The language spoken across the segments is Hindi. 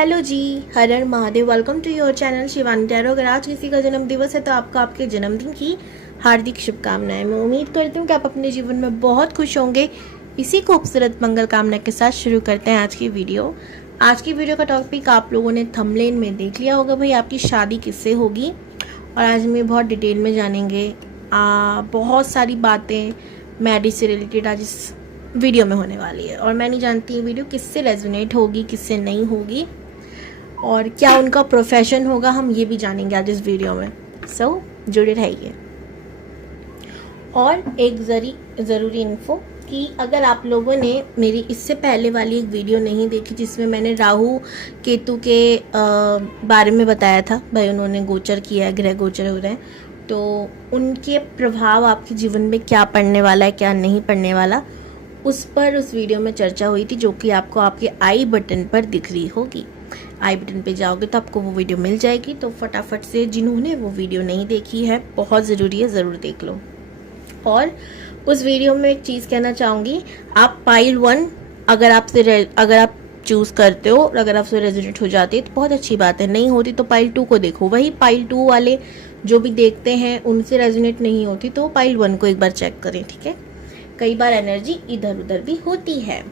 हेलो जी, हर हर Mahadev. Welcome to your channel Shivani tarot. अगर आज किसी का जन्म दिवस है तो आपको आपके जन्मदिन की हार्दिक शुभकामनाएं। मैं उम्मीद करती हूँ कि आप अपने जीवन में बहुत खुश होंगे। इसी खूबसूरत मंगल कामना के साथ शुरू करते हैं आज की वीडियो। आज की वीडियो का टॉपिक आप लोगों ने थंबनेल में देख लिया होगा, भाई आपकी शादी किससे होगी। और आज मैं बहुत डिटेल में जानेंगे बहुत सारी बातें मैरिज से रिलेटेड आज इस वीडियो में होने वाली है। और मैं नहीं जानती ये वीडियो किससे रेजोनेट होगी, किससे नहीं होगी, और क्या उनका प्रोफेशन होगा, हम ये भी जानेंगे आज इस वीडियो में। सो जुड़े रहिए। और एक ज़रूरी इन्फो कि अगर आप लोगों ने मेरी इससे पहले वाली एक वीडियो नहीं देखी जिसमें मैंने राहु केतु के बारे में बताया था, भाई उन्होंने गोचर किया है, ग्रह गोचर हो रहे हैं, तो उनके प्रभाव आपके जीवन में क्या पड़ने वाला है, क्या नहीं पड़ने वाला, उस पर उस वीडियो में चर्चा हुई थी, जो कि आपको आपके आई बटन पर दिख रही होगी। आई बटन पे जाओगे तो आपको वो वीडियो मिल जाएगी। तो फटाफट से जिन्होंने वो वीडियो नहीं देखी है, बहुत ज़रूरी है, ज़रूर देख लो। और उस वीडियो में एक चीज़ कहना चाहूँगी, आप पाइल 1 अगर आप चूज़ करते हो और अगर आपसे रेजोनेट हो जाती है तो बहुत अच्छी बात है, नहीं होती तो पाइल 2 को देखो। वही पाइल 2 वाले जो भी देखते हैं उनसे रेजोनेट नहीं होती तो पाइल 1 को एक बार चेक करें, ठीक है। कई बार एनर्जी इधर उधर भी होती है,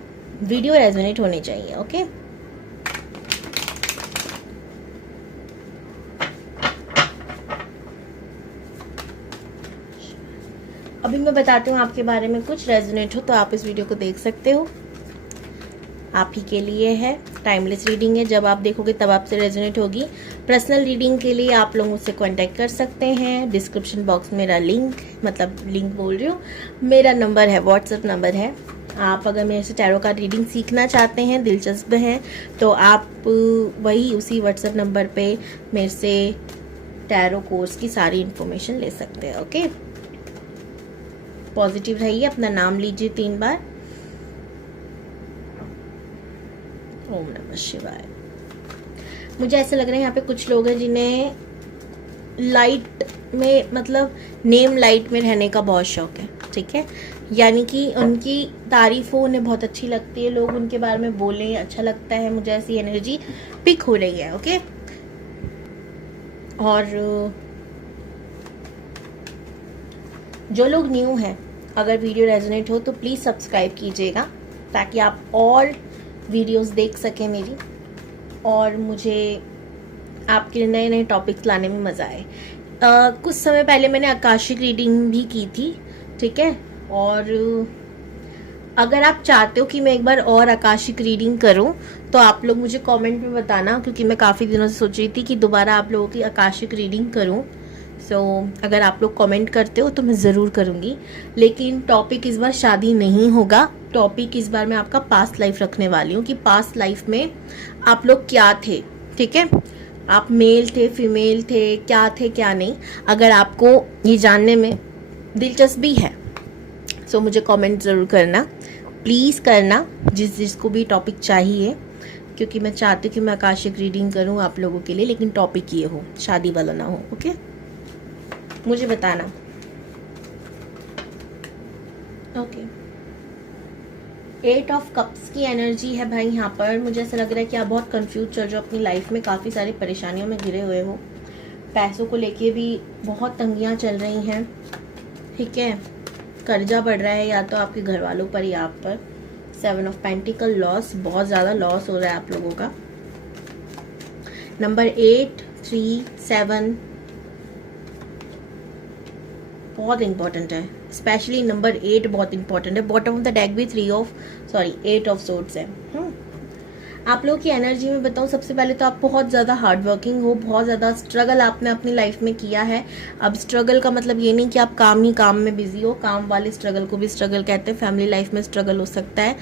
वीडियो रेजोनेट होनी चाहिए, ओके। अभी मैं बताती हूँ आपके बारे में कुछ, रेजोनेट हो तो आप इस वीडियो को देख सकते हो, आप ही के लिए है। टाइमलेस रीडिंग है, जब आप देखोगे तब आपसे रेजोनेट होगी। पर्सनल रीडिंग के लिए आप लोग मुझसे कांटेक्ट कर सकते हैं। डिस्क्रिप्शन बॉक्स में मेरा लिंक बोल रही हूँ, मेरा नंबर है, व्हाट्सएप नंबर है। आप अगर मेरे से टैरो का रीडिंग सीखना चाहते हैं, दिलचस्प हैं, तो आप वही उसी व्हाट्सएप नंबर पे मेरे से टैरो कोर्स की सारी इन्फॉर्मेशन ले सकते हैं, ओके। पॉजिटिव रहिए, अपना नाम लीजिए 3 बार। ओम नमः शिवाय। मुझे ऐसा लग रहा है यहाँ पे कुछ लोग हैं जिन्हें लाइट में, मतलब नेम लाइट में रहने का बहुत शौक है, ठीक है। यानी कि उनकी तारीफ हो, उन्हें बहुत अच्छी लगती है, लोग उनके बारे में बोलें, अच्छा लगता है। मुझे ऐसी एनर्जी पिक हो रही है, ओके। और जो लोग न्यू हैं, अगर वीडियो रेजोनेट हो तो प्लीज़ सब्सक्राइब कीजिएगा ताकि आप और वीडियोस देख सकें मेरी, और मुझे आपके नए नए टॉपिक्स लाने में मज़ा आए। कुछ समय पहले मैंने आकाशिक रीडिंग भी की थी, ठीक है। और अगर आप चाहते हो कि मैं एक बार और आकाशिक रीडिंग करूं तो आप लोग मुझे कमेंट में बताना, क्योंकि मैं काफ़ी दिनों से सोच रही थी कि दोबारा आप लोगों की आकाशिक रीडिंग करूं। अगर आप लोग कमेंट करते हो तो मैं ज़रूर करूँगी, लेकिन टॉपिक इस बार शादी नहीं होगा। टॉपिक इस बार मैं आपका पास्ट लाइफ रखने वाली हूँ कि पास्ट लाइफ में आप लोग क्या थे, ठीक है। आप मेल थे, फीमेल थे, क्या थे क्या नहीं। अगर आपको ये जानने में दिलचस्पी है तो मुझे कमेंट ज़रूर करना, प्लीज़ करना, जिसको भी टॉपिक चाहिए, क्योंकि मैं चाहती हूँ कि मैं आकाशिक रीडिंग करूँ आप लोगों के लिए, लेकिन टॉपिक ये हो, शादी वाला ना हो, ओके। मुझे बताना, ओके। 8 ऑफ कप्स की एनर्जी है भाई यहाँ पर। मुझे ऐसा लग रहा है कि आप बहुत कंफ्यूज चल रहे हो अपनी लाइफ में, काफ़ी सारी परेशानियों में घिरे हुए हो, पैसों को लेके भी बहुत तंगियाँ चल रही हैं, ठीक है। कर्जा बढ़ रहा है या तो आपके घर वालों पर या आप पर। 7 ऑफ पेंटिकल, लॉस, बहुत ज़्यादा लॉस हो रहा है आप लोगों का। नंबर 8, 3, 7 बहुत इंपॉर्टेंट है, स्पेशली नंबर 8 बहुत इंपॉर्टेंट है। बॉटम ऑफ द डेक भी 8 ऑफ सोर्ड्स है। आप लोगों की एनर्जी में बताऊं, सबसे पहले तो आप बहुत ज़्यादा हार्ड वर्किंग हो, बहुत ज़्यादा स्ट्रगल आपने अपनी लाइफ में किया है। अब स्ट्रगल का मतलब ये नहीं कि आप काम ही काम में बिजी हो, काम वाले स्ट्रगल को भी स्ट्रगल कहते हैं। फैमिली लाइफ में स्ट्रगल हो सकता है,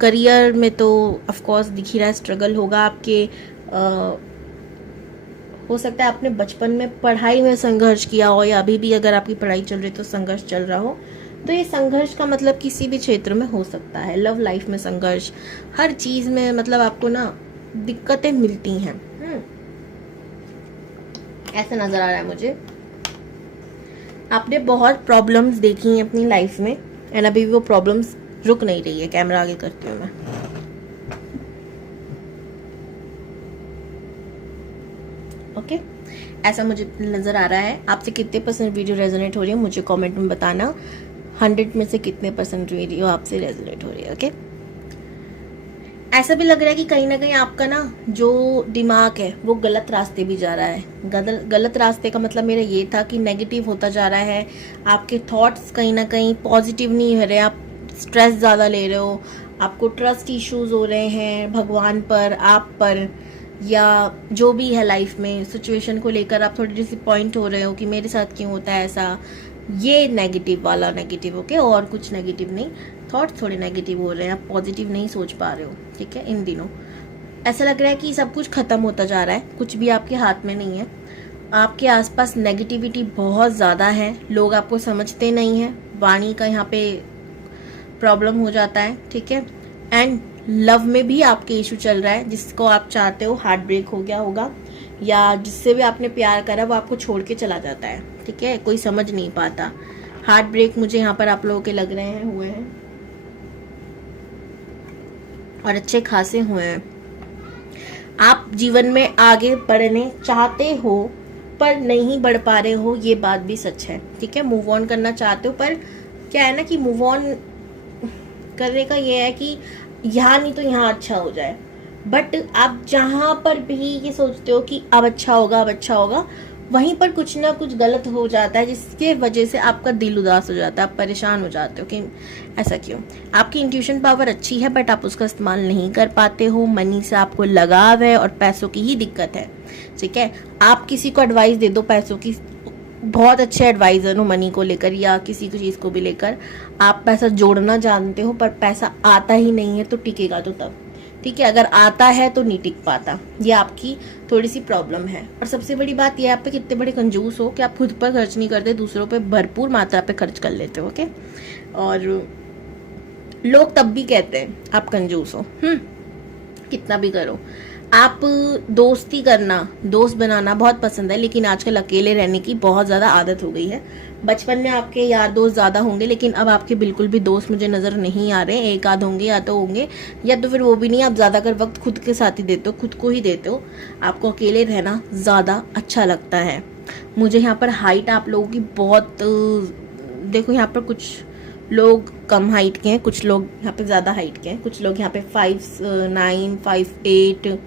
करियर में तो ऑफकोर्स दिख ही रहा है स्ट्रगल होगा आपके। हो सकता है आपने बचपन में पढ़ाई में संघर्ष किया हो, या अभी भी अगर आपकी पढ़ाई चल रही तो संघर्ष चल रहा हो। तो ये संघर्ष का मतलब किसी भी क्षेत्र में हो सकता है, लव लाइफ में संघर्ष, हर चीज में, मतलब आपको ना दिक्कतें मिलती हैं। ऐसा नजर आ रहा है मुझे, आपने बहुत प्रॉब्लम्स देखी हैं अपनी लाइफ में, एंड अभी भी वो प्रॉब्लम्स रुक नहीं रही है। कैमरा आगे करती हूँ मैं। ओके, ऐसा मुझे नज़र आ रहा है। आपसे कितने परसेंट वीडियो रेजोनेट हो रही है मुझे कमेंट में बताना। 100 में से कितने परसेंट वीडियो आपसे रेजोनेट हो रही है। ओके, ऐसा भी लग रहा है कि कहीं ना कहीं आपका ना जो दिमाग है वो गलत रास्ते भी जा रहा है। गलत रास्ते का मतलब मेरा ये था कि नेगेटिव होता जा रहा है। आपके थॉट्स कहीं ना कहीं पॉजिटिव नहीं हो रहे, आप स्ट्रेस ज़्यादा ले रहे हो, आपको ट्रस्ट इश्यूज हो रहे हैं भगवान पर, आप पर, या जो भी है लाइफ में सिचुएशन को लेकर आप थोड़ी डिसअपॉइंट हो रहे हो कि मेरे साथ क्यों होता है ऐसा। ये नेगेटिव वाला नेगेटिव, ओके, और कुछ नेगेटिव नहीं। थॉट्स थोड़े नेगेटिव हो रहे हैं, आप पॉजिटिव नहीं सोच पा रहे हो। ठीक है, इन दिनों ऐसा लग रहा है कि सब कुछ खत्म होता जा रहा है, कुछ भी आपके हाथ में नहीं है। आपके आसपास नेगेटिविटी बहुत ज़्यादा है, लोग आपको समझते नहीं हैं, वाणी का यहाँ पे प्रॉब्लम हो जाता है। ठीक है, एंड लव में भी आपके इशू चल रहा है। जिसको आप चाहते हो हार्ट ब्रेक हो गया होगा, या जिससे भी आपने प्यार करा वो आपको छोड़ के चला जाता है। ठीक है, कोई समझ नहीं पाता। हार्ट ब्रेक मुझे यहाँ पर आप लोगों के लग रहे हैं, हुए हैं, और अच्छे खासे हुए हैं। आप जीवन में आगे बढ़ने चाहते हो पर नहीं बढ़ पा रहे हो, ये बात भी सच है। ठीक है, मूव ऑन करना चाहते हो, पर क्या है ना कि मूव ऑन करने का ये है कि यहाँ नहीं तो यहाँ अच्छा हो जाए। बट आप जहाँ पर भी ये सोचते हो कि अब अच्छा होगा, अब अच्छा होगा, वहीं पर कुछ ना कुछ गलत हो जाता है, जिसके वजह से आपका दिल उदास हो जाता है, आप परेशान हो जाते हो कि ऐसा क्यों। आपकी इंट्यूशन पावर अच्छी है बट आप उसका इस्तेमाल नहीं कर पाते हो। मनी से आपको लगाव है और पैसों की ही दिक्कत है। ठीक है, आप किसी को एडवाइस दे दो पैसों की, बहुत अच्छे एडवाइजर हो मनी को लेकर या किसी चीज़ को भी लेकर, आप पैसा जोड़ना जानते हो पर पैसा आता ही नहीं है, तो टिकेगा तो तब। ठीक है, अगर आता है तो नहीं टिक पाता, ये आपकी थोड़ी सी प्रॉब्लम है। और सबसे बड़ी बात यह है आप पे कितने बड़े कंजूस हो कि आप खुद पर खर्च नहीं करते, दूसरों पे भरपूर मात्रा पे खर्च कर लेते हो। ओके, और लोग तब भी कहते हैं आप कंजूस हो, कितना भी करो। आप दोस्ती करना, दोस्त बनाना बहुत पसंद है, लेकिन आजकल अकेले रहने की बहुत ज़्यादा आदत हो गई है। बचपन में आपके यार दोस्त ज़्यादा होंगे, लेकिन अब आपके बिल्कुल भी दोस्त मुझे नज़र नहीं आ रहे। एक आध होंगे या तो होंगे, या तो फिर वो भी नहीं। आप ज़्यादातर वक्त खुद के साथ ही देते हो, खुद को ही देते हो। आपको अकेले रहना ज़्यादा अच्छा लगता है। मुझे यहाँ पर हाइट आप लोगों की बहुत, देखो यहाँ पर कुछ लोग कम हाइट के हैं, कुछ लोग यहाँ पे ज़्यादा हाइट के हैं, कुछ लोग यहाँ पे 5'9", 5'8",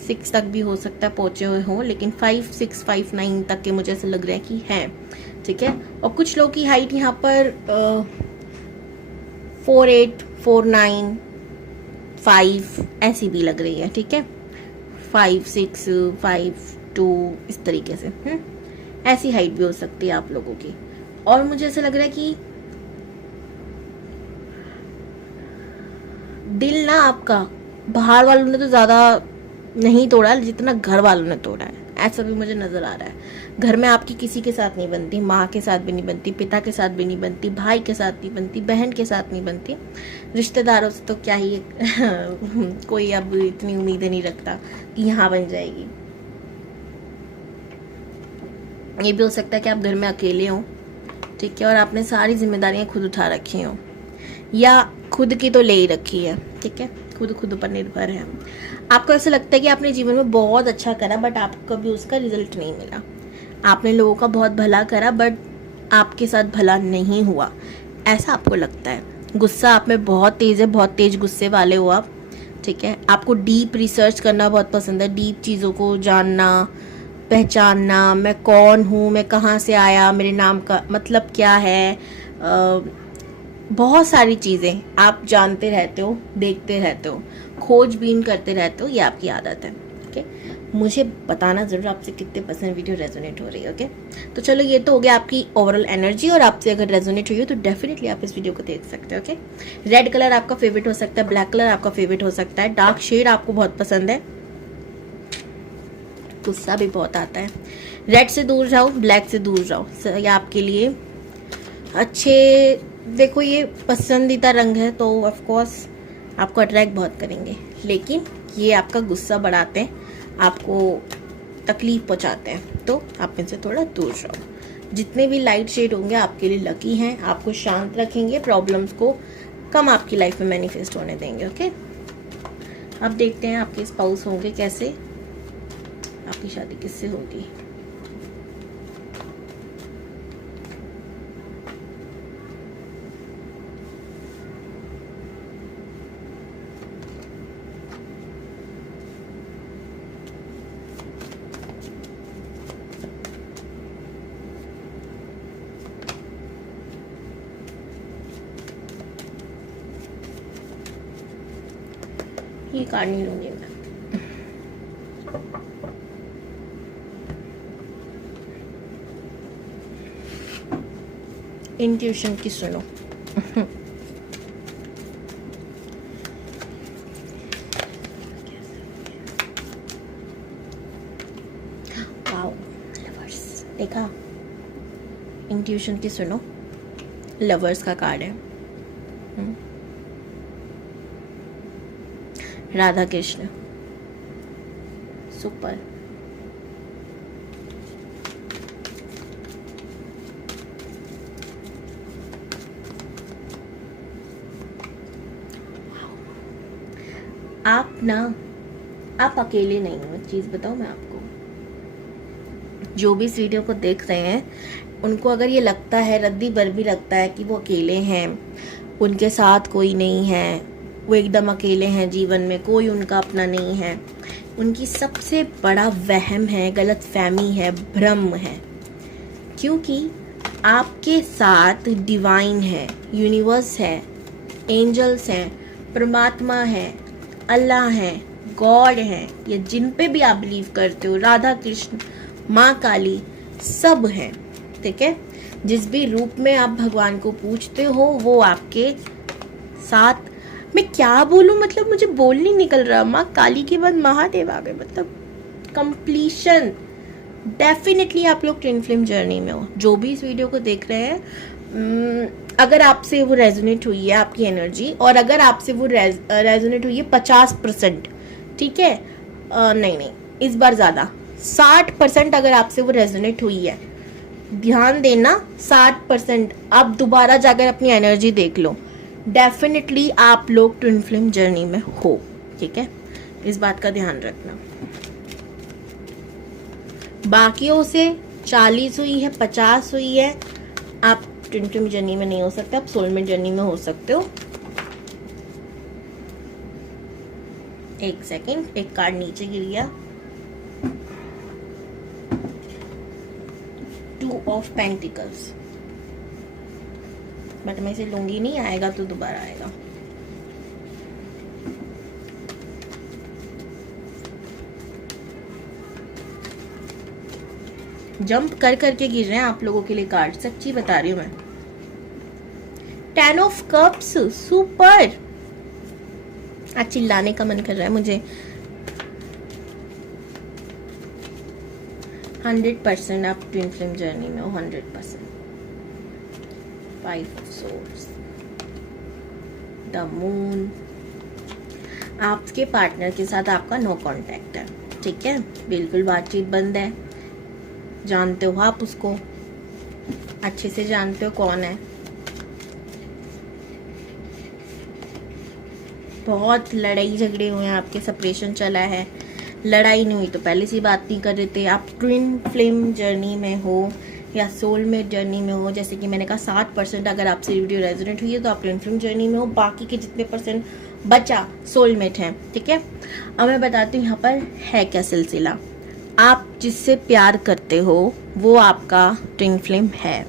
6 तक भी हो सकता है पहुंचे हुए हों, लेकिन 5'6", 5'9" तक के मुझे ऐसा लग रहा है कि हैं। ठीक है, और कुछ लोग की हाइट यहाँ पर 4'8", 4'9", 5 ऐसी भी लग रही है। ठीक है, 5'6", 5'2", इस तरीके से ऐसी हाइट भी हो सकती है आप लोगों की। और मुझे ऐसा लग रहा है कि दिल ना आपका बाहर वालों ने तो ज़्यादा नहीं तोड़ा जितना घर वालों ने तोड़ा है, ऐसा भी मुझे नज़र आ रहा है। घर में आपकी किसी के साथ नहीं बनती, माँ के साथ भी नहीं बनती, पिता के साथ भी नहीं बनती, भाई के साथ नहीं बनती, बहन के साथ नहीं बनती, रिश्तेदारों से तो क्या ही कोई अब इतनी उम्मीदें नहीं रखता कि यहाँ बन जाएगी। ये भी हो सकता है कि आप घर में अकेले हो, ठीक है, और आपने सारी जिम्मेदारियाँ खुद उठा रखी हो, या खुद की तो ले ही रखी है। ठीक है, खुद पर निर्भर है। आपको ऐसा लगता है कि आपने जीवन में बहुत अच्छा करा बट आपको कभी उसका रिजल्ट नहीं मिला। आपने लोगों का बहुत भला करा बट आपके साथ भला नहीं हुआ, ऐसा आपको लगता है। गुस्सा आप में बहुत तेज़ है, बहुत तेज गुस्से वाले हो आप। ठीक है, आपको डीप रिसर्च करना बहुत पसंद है, डीप चीज़ों को जानना, पहचानना, मैं कौन हूँ, मैं कहाँ से आया, मेरे नाम का मतलब क्या है, बहुत सारी चीज़ें आप जानते रहते हो, देखते रहते हो, खोजबीन करते रहते हो, ये आपकी आदत है। ओके, मुझे बताना ज़रूर आपसे कितने % वीडियो रेजोनेट हो रही है। ओके, तो चलो ये तो हो गया आपकी ओवरऑल एनर्जी, और आपसे अगर रेजोनेट हुई हो तो डेफिनेटली आप इस वीडियो को देख सकते हो। ओके, रेड कलर आपका फेवरेट हो सकता है, ब्लैक कलर आपका फेवरेट हो सकता है, डार्क शेड आपको बहुत पसंद है, गुस्सा भी बहुत आता है। रेड से दूर जाओ, ब्लैक से दूर जाओ, ये आपके लिए अच्छे, देखो ये पसंदीदा रंग है तो ऑफ कोर्स आपको अट्रैक्ट बहुत करेंगे, लेकिन ये आपका गुस्सा बढ़ाते हैं, आपको तकलीफ पहुंचाते हैं, तो आप इनसे थोड़ा दूर रहो। जितने भी लाइट शेड होंगे आपके लिए लकी हैं, आपको शांत रखेंगे, प्रॉब्लम्स को कम आपकी लाइफ में मैनिफेस्ट होने देंगे। ओके, अब देखते हैं आपके स्पाउस होंगे कैसे, आपकी शादी किससे होगी? ये कार्ड नहीं लूंगी मैं। इंट्यूशन की सुनो। वाओ, लवर्स देखा? इंट्यूशन की सुनो, लवर्स का कार्ड है। राधा कृष्ण, सुपर। आप अकेले नहीं हो। एक चीज बताओ मैं आपको, जो भी इस वीडियो को देख रहे हैं उनको अगर ये लगता है, रद्दी भर भी लगता है कि वो अकेले हैं, उनके साथ कोई नहीं है, वो एकदम अकेले हैं, जीवन में कोई उनका अपना नहीं है, उनकी सबसे बड़ा वहम है, गलतफहमी है, भ्रम है। क्योंकि आपके साथ डिवाइन है, यूनिवर्स है, एंजल्स हैं, परमात्मा है, अल्लाह है, गॉड है, या जिन पे भी आप बिलीव करते हो, राधा कृष्ण, माँ काली, सब हैं। ठीक है? जिस भी रूप में आप भगवान को पूछते हो वो आपके साथ। मैं क्या बोलूं, मतलब मुझे बोल नहीं निकल रहा। माँ काली के बाद महादेव आ गए, मतलब कंप्लीशन। डेफिनेटली आप लोग ट्विन फ्लेम जर्नी में हो। जो भी इस वीडियो को देख रहे हैं, अगर आपसे वो रेजोनेट हुई है आपकी एनर्जी, और अगर आपसे वो रेजोनेट हुई है 50%, ठीक है, नहीं इस बार ज्यादा 60% अगर आपसे वो रेजोनेट हुई है, ध्यान देना 60%। आप दोबारा जाकर अपनी एनर्जी देख लो, डेफिनेटली आप लोग ट्विन फ्लेम जर्नी में हो। ठीक है, इस बात का ध्यान रखना। बाकियों से 40 हुई है, 50 हुई है, आप ट्विन फ्लेम जर्नी में नहीं हो सकते, आप सोलमेट जर्नी में हो सकते हो। एक सेकेंड, एक कार्ड नीचे गिर गया। 2 ऑफ पेंटिकल्स, बट मैं इसे लूंगी नहीं, आएगा तो दोबारा आएगा। जंप कर करके गिर रहे हैं आप लोगों के लिए कार्ड, सच्ची बता रही हूं मैं। 10 ऑफ कप्स, सुपर। आज चिल्लाने का मन कर रहा है मुझे। 100% आप ट्विन फ्लेम जर्नी में हो, 100%। 5 ऑफ सोर्ड्स, द मून। आपके पार्टनर के साथ आपका नो कांटेक्ट है, ठीक है, बिल्कुल बातचीत बंद है। जानते हो आप उसको, अच्छे से जानते हो कौन है। बहुत लड़ाई झगड़े हुए हैं आपके, सेपरेशन चला है। लड़ाई नहीं हुई तो पहले से बात नहीं कर रहे थे। आप ट्विन फ्लेम जर्नी में हो या सोलमेट जर्नी में हो। जैसे कि मैंने कहा 60% अगर आपसे वीडियो रेजोनेट हुई है तो आप ट्विन फ्लेम जर्नी में हो, बाकी के जितने % बचा सोलमेट है। ठीक है, अब मैं बताती हूँ यहाँ पर है क्या सिलसिला। आप जिससे प्यार करते हो वो आपका ट्विन फ्लेम है,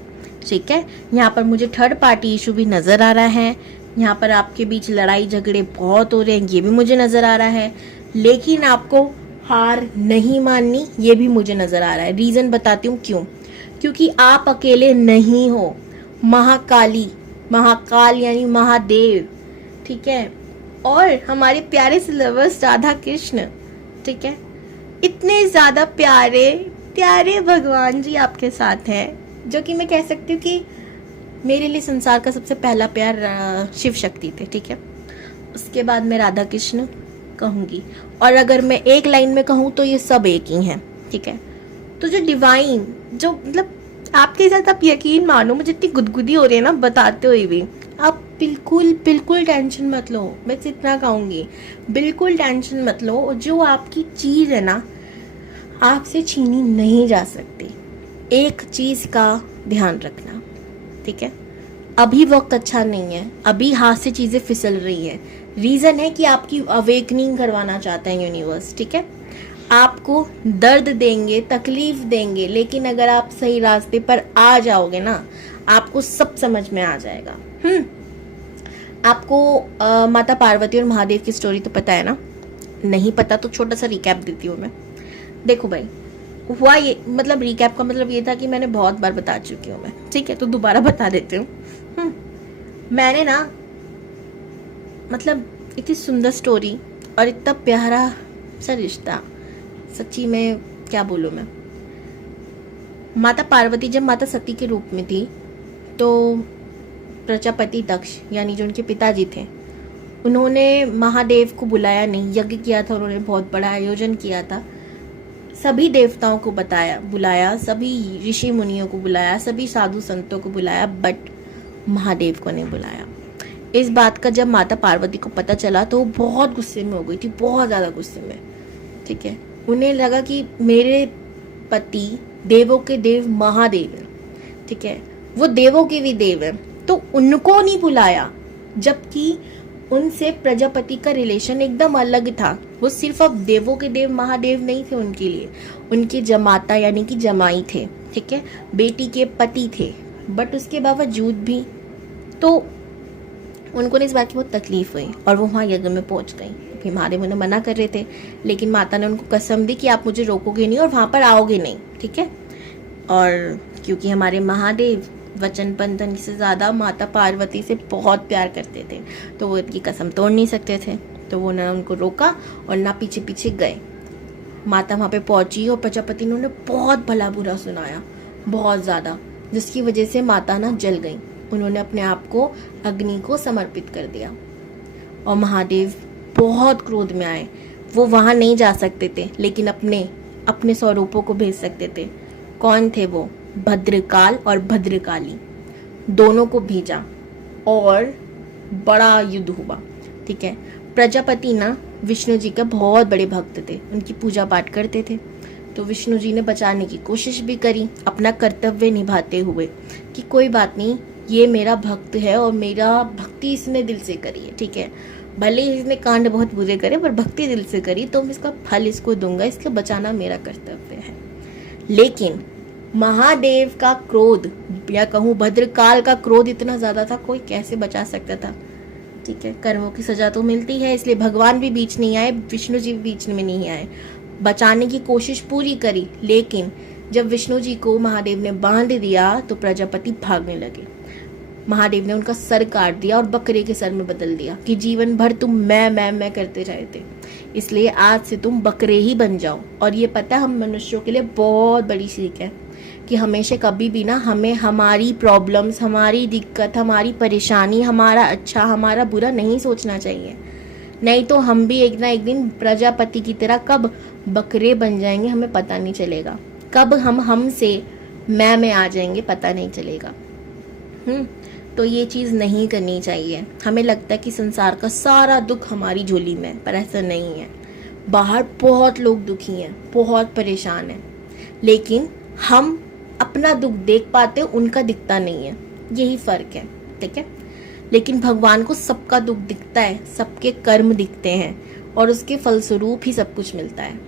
ठीक है। यहाँ पर मुझे थर्ड पार्टी इशू भी नजर आ रहा है। यहाँ पर आपके बीच लड़ाई झगड़े बहुत हो रहे हैं, ये भी मुझे नजर आ रहा है। लेकिन आपको हार नहीं माननी, ये भी मुझे नजर आ रहा है। रीजन बताती हूँ क्यों। क्योंकि आप अकेले नहीं हो। महाकाली, महाकाल यानी महादेव, ठीक है, और हमारे प्यारे से लवर्स राधा कृष्ण, ठीक है, इतने ज्यादा प्यारे प्यारे भगवान जी आपके साथ हैं, जो कि मैं कह सकती हूँ कि मेरे लिए संसार का सबसे पहला प्यार शिव शक्ति थे। ठीक है, उसके बाद मैं राधा कृष्ण कहूंगी, और अगर मैं एक लाइन में कहूँ तो ये सब एक ही हैं। ठीक है, तो जो डिवाइन, जो मतलब आपके साथ, आप यकीन मानो मुझे इतनी गुदगुदी हो रही है ना बताते हुए भी। आप बिल्कुल बिल्कुल टेंशन मत लो, मैं इतना कहूंगी, बिल्कुल टेंशन मत लो। जो आपकी चीज है ना, आपसे छीनी नहीं जा सकती। एक चीज़ का ध्यान रखना, ठीक है? अभी वक्त अच्छा नहीं है, अभी हाथ से चीज़ें फिसल रही हैं। रीज़न है कि आपकी अवेकनिंग करवाना चाहता है यूनिवर्स, ठीक है? आपको दर्द देंगे, तकलीफ देंगे, लेकिन अगर आप सही रास्ते पर आ जाओगे ना, आपको सब समझ में आ जाएगा। आपको माता पार्वती और महादेव की स्टोरी तो पता है ना? नहीं पता तो छोटा सा रिकैप देती हूँ मैं। देखो भाई, हुआ ये, मतलब रिकैप का मतलब ये था कि मैंने बहुत बार बता चुकी हूँ मैं, ठीक है? तो दोबारा बता देती हूँ। मैंने ना, मतलब इतनी सुंदर स्टोरी और इतना प्यारा सा रिश्ता, सच्ची में क्या बोलूँ मैं। माता पार्वती जब माता सती के रूप में थी तो प्रजापति दक्ष, यानी जो उनके पिताजी थे, उन्होंने महादेव को बुलाया नहीं, यज्ञ किया था उन्होंने, बहुत बड़ा आयोजन किया था, सभी देवताओं को बुलाया, सभी ऋषि मुनियों को बुलाया, सभी साधु संतों को बुलाया, बट महादेव को नहीं बुलाया। इस बात का जब माता पार्वती को पता चला तो वो बहुत गुस्से में हो गई थी, बहुत ज़्यादा गुस्से में, ठीक है? उन्हें लगा कि मेरे पति देवों के देव महादेव है, ठीक है? वो देवों के भी देव है, तो उनको नहीं बुलाया, जबकि उनसे प्रजापति का रिलेशन एकदम अलग था। वो सिर्फ अब देवों के देव महादेव नहीं थे उनके लिए, उनके जमाता यानी कि जमाई थे, ठीक है? बेटी के पति थे, बट उसके बावजूद भी तो उनको इस बात की बहुत तकलीफ हुई और वो वहाँ यज्ञ में पहुँच गई। फिर महादेव उन्हें मना कर रहे थे, लेकिन माता ने उनको कसम दी कि आप मुझे रोकोगे नहीं और वहाँ पर आओगे नहीं, ठीक है? और क्योंकि हमारे महादेव वचन बंधन से ज़्यादा माता पार्वती से बहुत प्यार करते थे, तो वो इनकी कसम तोड़ नहीं सकते थे, तो वो ना उनको रोका और ना पीछे पीछे गए। माता वहाँ पे पहुँची और प्रजापति ने उन्हें बहुत भला बुरा सुनाया, बहुत ज़्यादा, जिसकी वजह से माता ना जल गई। उन्होंने अपने आप को अग्नि को समर्पित कर दिया और महादेव बहुत क्रोध में आए। वो वहाँ नहीं जा सकते थे, लेकिन अपने स्वरूपों को भेज सकते थे। कौन थे वो? भद्रकाल और भद्रकाली, दोनों को भेजा और बड़ा युद्ध हुआ, ठीक है? प्रजापति ना विष्णु जी का बहुत बड़े भक्त थे, उनकी पूजा पाठ करते थे, तो विष्णु जी ने बचाने की कोशिश भी करी अपना कर्तव्य निभाते हुए कि कोई बात नहीं, ये मेरा भक्त है और मेरा भक्ति इसने दिल से करी है, ठीक है? भले ही इसने कांड बहुत बुरे करे, पर भक्ति दिल से करी, तो मैं इसका फल इसको दूंगा, इसको बचाना मेरा कर्तव्य है। लेकिन महादेव का क्रोध, या कहूँ भद्रकाल का क्रोध इतना ज्यादा था, कोई कैसे बचा सकता था, ठीक है? कर्मों की सजा तो मिलती है, इसलिए भगवान भी बीच नहीं आए, विष्णु जी भी बीच में नहीं आए। बचाने की कोशिश पूरी करी, लेकिन जब विष्णु जी को महादेव ने बांध दिया तो प्रजापति भागने लगे। महादेव ने उनका सर काट दिया और बकरे के सर में बदल दिया कि जीवन भर तुम मैं करते रहे थे, इसलिए आज से तुम बकरे ही बन जाओ। और ये पता है, हम मनुष्यों के लिए बहुत बड़ी सीख है कि हमेशा कभी भी ना हमें हमारी प्रॉब्लम्स, हमारी दिक्कत, हमारी परेशानी, हमारा अच्छा हमारा बुरा नहीं सोचना चाहिए, नहीं तो हम भी एक ना एक दिन प्रजापति की तरह कब बकरे बन जाएंगे हमें पता नहीं चलेगा, कब हमसे मैं आ जाएंगे पता नहीं चलेगा। तो ये चीज़ नहीं करनी चाहिए। हमें लगता है कि संसार का सारा दुख हमारी झोली में, पर ऐसा नहीं है। बाहर बहुत लोग दुखी हैं, बहुत परेशान हैं, लेकिन हम अपना दुख देख पाते, उनका दिखता नहीं है, यही फर्क है, ठीक है? लेकिन भगवान को सबका दुख दिखता है, सबके कर्म दिखते हैं और उसके फलस्वरूप ही सब कुछ मिलता है।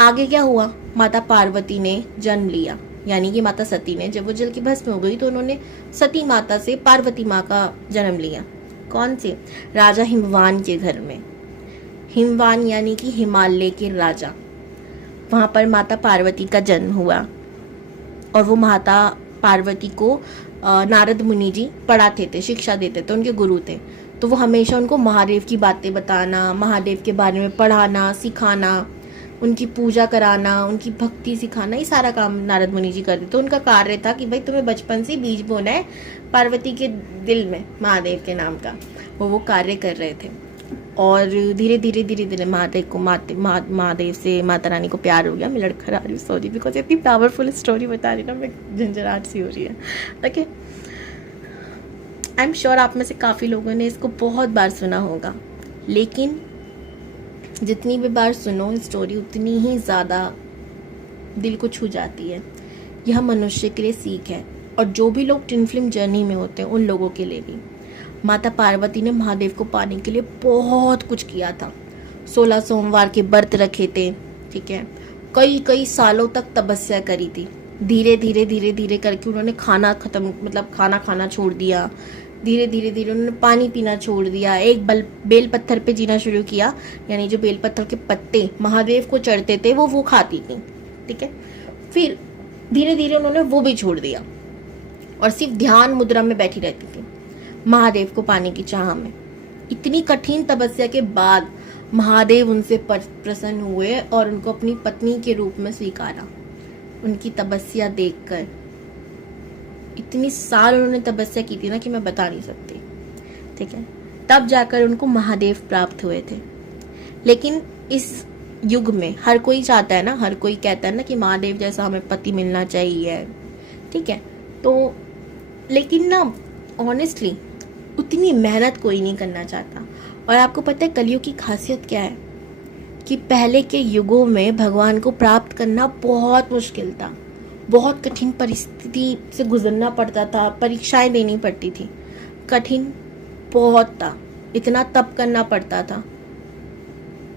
आगे क्या हुआ? माता पार्वती ने जन्म लिया, यानी कि माता सती ने, जब वो जल की भस्म हो गई तो उन्होंने सती माता से पार्वती माँ का जन्म लिया। कौन से? राजा हिमवान के घर में। हिमवान यानी कि हिमालय के राजा, वहाँ पर माता पार्वती का जन्म हुआ और वो माता पार्वती को नारद मुनि जी पढ़ाते थे, शिक्षा देते थे, उनके गुरु थे। तो वो हमेशा उनको महादेव की बातें बताना, महादेव के बारे में पढ़ाना, सिखाना, उनकी पूजा कराना, उनकी भक्ति सिखाना, ये सारा काम नारद मुनि जी करते। तो उनका कार्य था कि भाई तुम्हें बचपन से बीज बोना है पार्वती के दिल में महादेव के नाम का। वो कार्य कर रहे थे और धीरे धीरे महादेव से माता रानी को प्यार हो गया। मैं लड़खड़ा रही हूँ, सॉरी, बिकॉज इतनी पावरफुल स्टोरी बता रही ना, मैं झंझनाहट सी हो रही है। ओके, आई एम श्योर आप में से काफ़ी लोगों ने इसको बहुत बार सुना होगा, लेकिन जितनी भी बार सुनो स्टोरी उतनी ही ज़्यादा दिल को छू जाती है। यह मनुष्य के लिए सीख है और जो भी लोग ट्विन फ्लेम जर्नी में होते हैं उन लोगों के लिए भी। माता पार्वती ने महादेव को पाने के लिए बहुत कुछ किया था। 16 सोमवार के व्रत रखे थे, ठीक है, कई कई सालों तक तपस्या करी थी। धीरे धीरे धीरे धीरे करके उन्होंने खाना खाना खाना छोड़ दिया। धीरे धीरे धीरे उन्होंने पानी पीना छोड़ दिया। एक बेल पत्थर पे जीना शुरू किया, यानी जो बेल पत्थर के पत्ते महादेव को चढ़ते थे वो खाती थी, ठीक है। फिर धीरे धीरे उन्होंने वो भी छोड़ दिया और सिर्फ ध्यान मुद्रा में बैठी रहती थी महादेव को पाने की चाह में। इतनी कठिन तपस्या के बाद महादेव उनसे प्रसन्न हुए और उनको अपनी पत्नी के रूप में स्वीकारा। उनकी तपस्या देखकर, इतनी साल उन्होंने तपस्या की थी ना कि मैं बता नहीं सकती, ठीक है, तब जाकर उनको महादेव प्राप्त हुए थे। लेकिन इस युग में हर कोई चाहता है ना, हर कोई कहता है ना कि महादेव जैसा हमें पति मिलना चाहिए, ठीक है, तो लेकिन ना ऑनेस्टली उतनी मेहनत कोई नहीं करना चाहता। और आपको पता है कलयुग की खासियत क्या है कि पहले के युगों में भगवान को प्राप्त करना बहुत मुश्किल था, बहुत कठिन परिस्थिति से गुजरना पड़ता था, परीक्षाएं देनी पड़ती थी, कठिन बहुत था, इतना तप करना पड़ता था।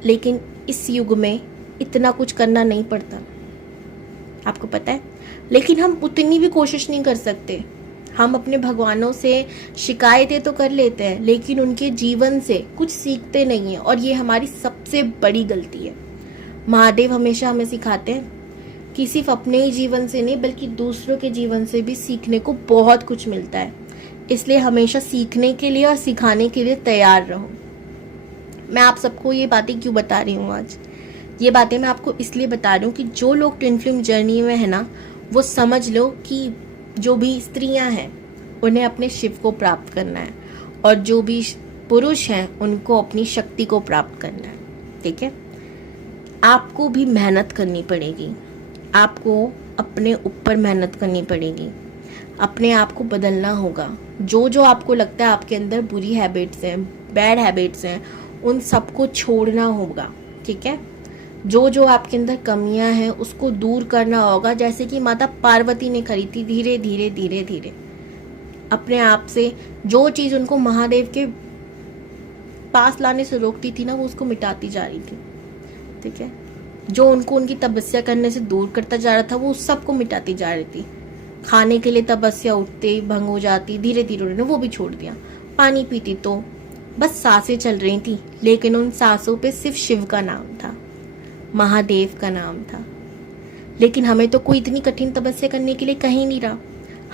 लेकिन इस युग में इतना कुछ करना नहीं पड़ता, आपको पता है। लेकिन हम उतनी भी कोशिश नहीं कर सकते। हम अपने भगवानों से शिकायतें तो कर लेते हैं लेकिन उनके जीवन से कुछ सीखते नहीं हैं और ये हमारी सबसे बड़ी गलती है। महादेव हमेशा हमें सिखाते हैं कि सिर्फ अपने ही जीवन से नहीं बल्कि दूसरों के जीवन से भी सीखने को बहुत कुछ मिलता है। इसलिए हमेशा सीखने के लिए और सिखाने के लिए तैयार रहो। मैं आप सबको ये बातें क्यों बता रही हूँ आज? ये बातें मैं आपको इसलिए बता रही हूँ कि जो लोग ट्विन फ्लेम जर्नी में है ना, वो समझ लो कि जो भी स्त्रियां हैं उन्हें अपने शिव को प्राप्त करना है और जो भी पुरुष हैं उनको अपनी शक्ति को प्राप्त करना है, ठीक है। आपको भी मेहनत करनी पड़ेगी, आपको अपने ऊपर मेहनत करनी पड़ेगी, अपने आप को बदलना होगा। जो जो आपको लगता है आपके अंदर बुरी हैबिट्स हैं, बैड हैबिट्स हैं, उन सबको छोड़ना होगा, ठीक है। जो जो आपके अंदर कमियां हैं उसको दूर करना होगा, जैसे कि माता पार्वती ने करी थी। धीरे धीरे धीरे धीरे अपने आप से जो चीज उनको महादेव के पास लाने से रोकती थी ना, वो उसको मिटाती जा रही थी, ठीक है। जो उनको उनकी तपस्या करने से दूर करता जा रहा था वो उस सबको मिटाती जा रही थी। खाने के लिए तपस्या उठते ही भंग हो जाती, धीरे धीरे उन्होंने वो भी छोड़ दिया। पानी पीती तो बस सांसें चल रही थी, लेकिन उन सांसों पे सिर्फ शिव का नाम था, महादेव का नाम था। लेकिन हमें तो कोई इतनी कठिन तपस्या करने के लिए कहीं नहीं रहा।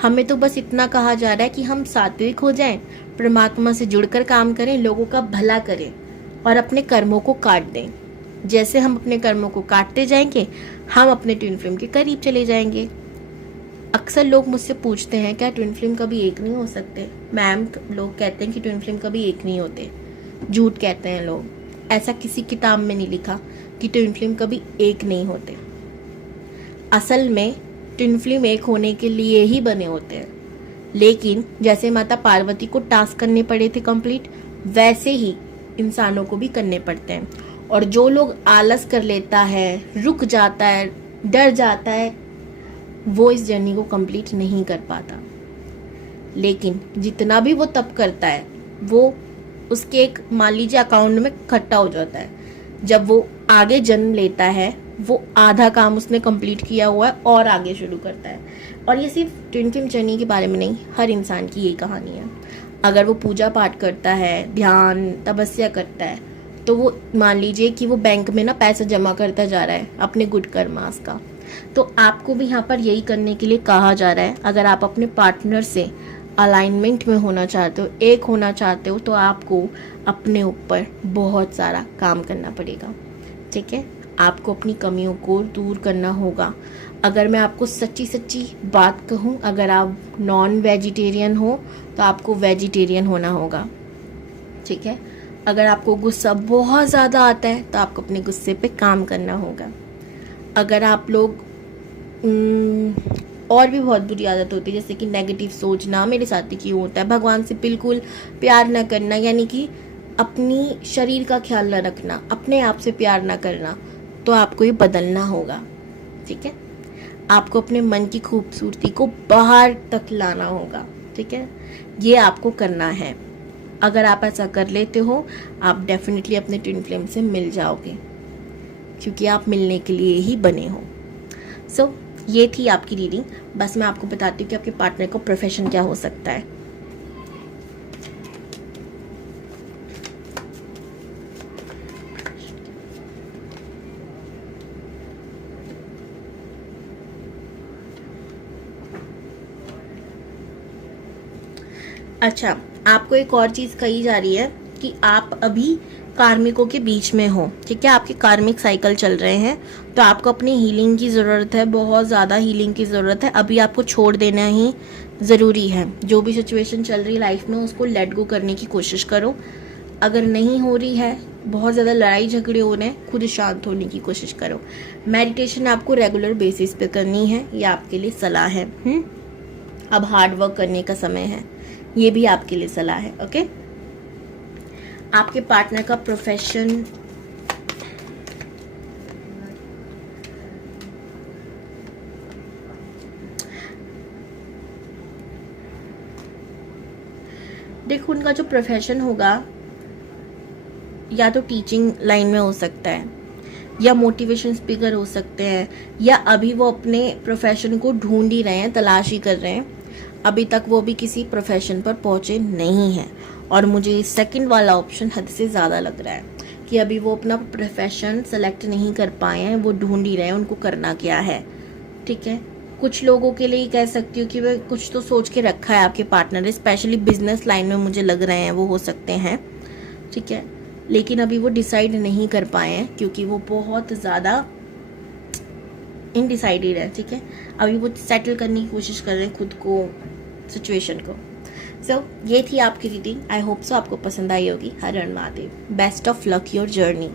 हमें तो बस इतना कहा जा रहा है कि हम सात्विक हो जाएं, परमात्मा से जुड़कर काम करें, लोगों का भला करें और अपने कर्मों को काट दें। जैसे हम अपने कर्मों को काटते जाएंगे हम अपने ट्विन फ्लेम के करीब चले जाएंगे। अक्सर लोग मुझसे पूछते हैं क्या ट्विन फ्लेम कभी एक नहीं हो सकते? मैम, लोग कहते हैं कि ट्विन फ्लेम कभी एक नहीं होते। झूठ कहते हैं लोग, ऐसा किसी किताब में नहीं लिखा कि ट्विन फ्लेम कभी एक नहीं होते। असल में ट्विन फ्लेम एक होने के लिए ही बने होते हैं, लेकिन जैसे माता पार्वती को टास्क करने पड़े थे कंप्लीट, वैसे ही इंसानों को भी करने पड़ते हैं। और जो लोग आलस कर लेता है, रुक जाता है, डर जाता है, वो इस जर्नी को कंप्लीट नहीं कर पाता। लेकिन जितना भी वो तप करता है वो उसके एक मान लीजिए अकाउंट में इकट्ठा हो जाता है। जब वो आगे जन्म लेता है वो आधा काम उसने कंप्लीट किया हुआ है और आगे शुरू करता है। और ये सिर्फ ट्विन फ्लेम जर्नी के बारे में नहीं, हर इंसान की यही कहानी है। अगर वो पूजा पाठ करता है, ध्यान तपस्या करता है, तो वो मान लीजिए कि वो बैंक में ना पैसा जमा करता जा रहा है अपने गुड कर्मास का। तो आपको भी यहाँ पर यही करने के लिए कहा जा रहा है। अगर आप अपने पार्टनर से अलाइनमेंट में होना चाहते हो, एक होना चाहते हो, तो आपको अपने ऊपर बहुत सारा काम करना पड़ेगा, ठीक है। आपको अपनी कमियों को दूर करना होगा। अगर मैं आपको सच्ची सच्ची बात कहूँ, अगर आप नॉन वेजिटेरियन हो तो आपको वेजिटेरियन होना होगा, ठीक है। अगर आपको गुस्सा बहुत ज़्यादा आता है तो आपको अपने गुस्से पे काम करना होगा। अगर आप लोग और भी बहुत बुरी आदत होती है, जैसे कि नेगेटिव सोचना, मेरे साथ ही क्यों होता है, भगवान से बिल्कुल प्यार न करना, यानी कि अपनी शरीर का ख्याल न रखना, अपने आप से प्यार ना करना, तो आपको ये बदलना होगा। ठीक है, आपको अपने मन की खूबसूरती को बाहर तक लाना होगा। ठीक है, ये आपको करना है। अगर आप ऐसा कर लेते हो, आप डेफिनेटली अपने ट्विन फ्लेम से मिल जाओगे, क्योंकि आप मिलने के लिए ही बने हो। सो ये थी आपकी रीडिंग। बस मैं आपको बताती हूँ कि आपके पार्टनर को प्रोफेशन क्या हो सकता है। अच्छा, आपको एक और चीज कही जा रही है कि आप अभी कार्मिकों के बीच में हो। ठीक है, आपके कार्मिक साइकिल चल रहे हैं, तो आपको अपनी हीलिंग की ज़रूरत है, बहुत ज़्यादा हीलिंग की ज़रूरत है। अभी आपको छोड़ देना ही ज़रूरी है। जो भी सिचुएशन चल रही है लाइफ में, उसको लेट गो करने की कोशिश करो। अगर नहीं हो रही है, बहुत ज़्यादा लड़ाई झगड़े हो रहे हैं, खुद शांत होने की कोशिश करो। मेडिटेशन आपको रेगुलर बेसिस पे करनी है, ये आपके लिए सलाह है। अब हार्ड वर्क करने का समय है, ये भी आपके लिए सलाह है। ओके, आपके पार्टनर का प्रोफेशन, देखो उनका जो प्रोफेशन होगा, या तो टीचिंग लाइन में हो सकता है, या मोटिवेशन स्पीकर हो सकते हैं, या अभी वो अपने प्रोफेशन को ढूंढ ही रहे हैं, तलाश ही कर रहे हैं। अभी तक वो भी किसी प्रोफेशन पर पहुंचे नहीं हैं। और मुझे सेकंड वाला ऑप्शन हद से ज़्यादा लग रहा है कि अभी वो अपना प्रोफेशन सेलेक्ट नहीं कर पाए हैं, वो ढूंढ ही रहे हैं उनको करना क्या है। ठीक है, कुछ लोगों के लिए कह सकती हूँ कि वे कुछ तो सोच के रखा है आपके पार्टनर, स्पेशली बिजनेस लाइन में मुझे लग रहे हैं वो हो सकते हैं। ठीक है, लेकिन अभी वो डिसाइड नहीं कर पाए हैं, क्योंकि वो बहुत ज़्यादा इनडिसाइडेड है। ठीक है, अभी वो सेटल करने की कोशिश कर रहे हैं खुद को, सिचुएशन को। सो ये थी आपकी रीडिंग। आई होप सो आपको पसंद आई होगी। हर हर Mahadev. Best of luck your journey.